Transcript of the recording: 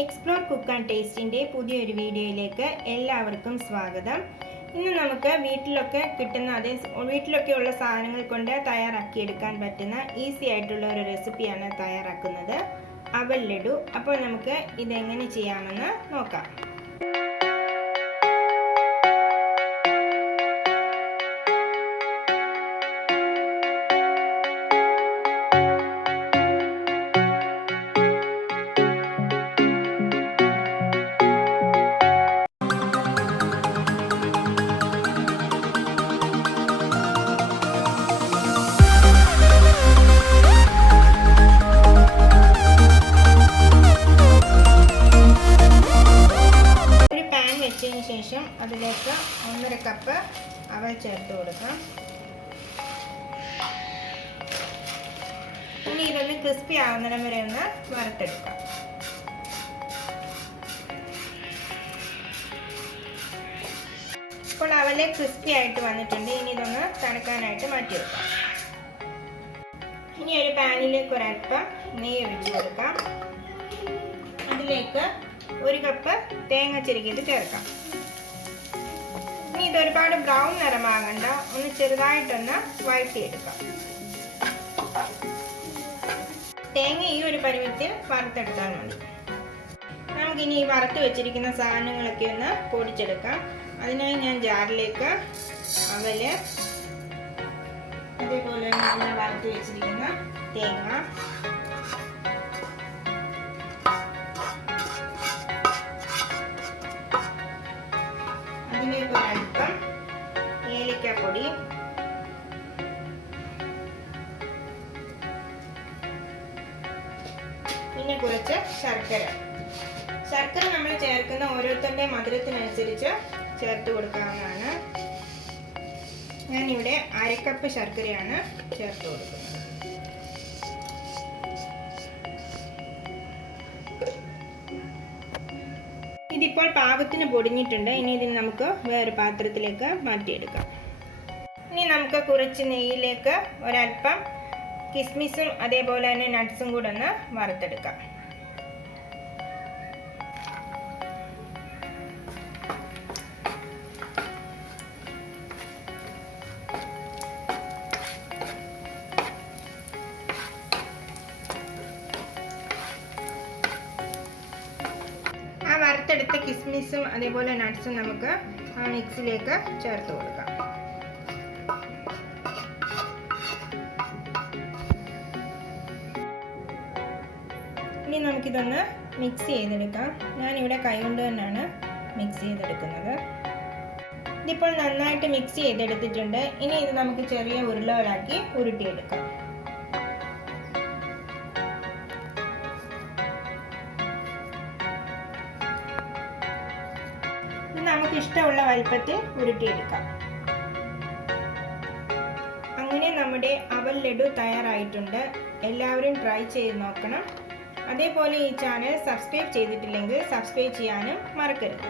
Explore cook and ടേസ്റ്റിൻ്റെ പുതിയൊരു വീഡിയോയിലേക്ക് എല്ലാവർക്കും സ്വാഗതം. ഇന്ന് നമുക്ക് വീട്ടിലൊക്കെയുള്ള സാധനങ്ങൾ കൊണ്ട് തയ്യാറാക്കിയെടുക്കാൻ പറ്റുന്ന ഈസി ആയിട്ടുള്ള ഒരു റെസിപ്പിയാണ് തയ്യാറാക്കുന്നത്, അവൽ ലഡു. അപ്പോൾ നമുക്ക് ഇതെങ്ങനെ ചെയ്യാമെന്ന് നോക്കാം. വെച്ചതിന് ശേഷം അതിലേക്ക് 1.5 കപ്പ് അവൽ ചേർത്ത് കൊടുക്കാം. ഇനി ഇതൊന്ന് ക്രിസ്പി ആവുന്നിടം വരെ ഒന്ന് വറുത്തെടുക്കാം. ഇപ്പോൾ അവല് ക്രിസ്പി ആയിട്ട് വന്നിട്ടുണ്ട്. ഇനി ഇതൊന്ന് തണുക്കാനായിട്ട് മാറ്റി വെക്കാം. ഇനി ഒരു പാനിലേക്ക് ഒരൽപ്പം നെയ്യ് ഒഴിച്ച് കൊടുക്കാം. അതിലേക്ക് 1 കപ്പ് തേങ്ങ ചിരകിയത് ചേർക്കാം. ഇനി ഇത് ഒരുപാട് ബ്രൗൺ നിറമാകണ്ട, ഒന്ന് ചെറുതായിട്ടൊന്ന് വഴറ്റിയെടുക്കാം. തേങ്ങ ഈ ഒരു പരുവത്തിൽ വറുത്തെടുത്താൽ മതി. നമുക്കിനി ഈ വറുത്ത് വെച്ചിരിക്കുന്ന സാധനങ്ങളൊക്കെ ഒന്ന് പൊടിച്ചെടുക്കാം. അതിനായി ഞാൻ ജാറിലേക്ക് അവല്, അതേപോലെ നമ്മൾ വറുത്ത് വെച്ചിരിക്കുന്ന തേങ്ങ, അതിലേക്ക് ഒരൽപ്പം ഏലക്കാപ്പൊടി, പിന്നെ കുറച്ച് ശർക്കര നമ്മൾ ചേർക്കുന്ന ഓരോരുത്തരുടെ മധുരത്തിനനുസരിച്ച് ചേർത്ത് കൊടുക്കാവുന്നതാണ്. ഞാനിവിടെ 1/2 കപ്പ് ശർക്കരയാണ് ചേർത്ത് കൊടുക്കുന്നത്. ഇതിപ്പോൾ പാകത്തിന് പൊടിഞ്ഞിട്ടുണ്ട്. ഇനി ഇതിന് നമുക്ക് വേറെ പാത്രത്തിലേക്ക് മാറ്റിയെടുക്കാം. ഇനി നമുക്ക് കുറച്ച് നെയ്യിലേക്ക് ഒരൽപ്പം കിസ്മിസും അതേപോലെ തന്നെ നട്ട്സും കൂടെ ഒന്ന് വറുത്തെടുക്കാം. വറുത്തെടുത്ത കിസ്മിസും അതേപോലെ നട്ട്സും നമുക്ക് ആ മിക്സിലേക്ക് ചേർത്ത് കൊടുക്കാം. ഇനി നമുക്കിതൊന്ന് മിക്സ് ചെയ്തെടുക്കാം. ഞാനിവിടെ കൈകൊണ്ട് തന്നെയാണ് മിക്സ് ചെയ്തെടുക്കുന്നത്. ഇതിപ്പോൾ നന്നായിട്ട് മിക്സ് ചെയ്തെടുത്തിട്ടുണ്ട്. ഇനി ഇത് നമുക്ക് ചെറിയ ഉരുളകളാക്കി ഉരുട്ടിയെടുക്കാം. നമുക്ക് ഇഷ്ടമുള്ള വലുപ്പത്തിൽ ഉരുട്ടിയെടുക്കാം. അങ്ങനെ നമ്മുടെ അവൽ ലഡു തയ്യാറായിട്ടുണ്ട്. എല്ലാവരും ട്രൈ ചെയ്ത് നോക്കണം. അതേപോലെ ഈ ചാനൽ സബ്സ്ക്രൈബ് ചെയ്തിട്ടില്ലെങ്കിൽ സബ്സ്ക്രൈബ് ചെയ്യാനും മറക്കരുത്.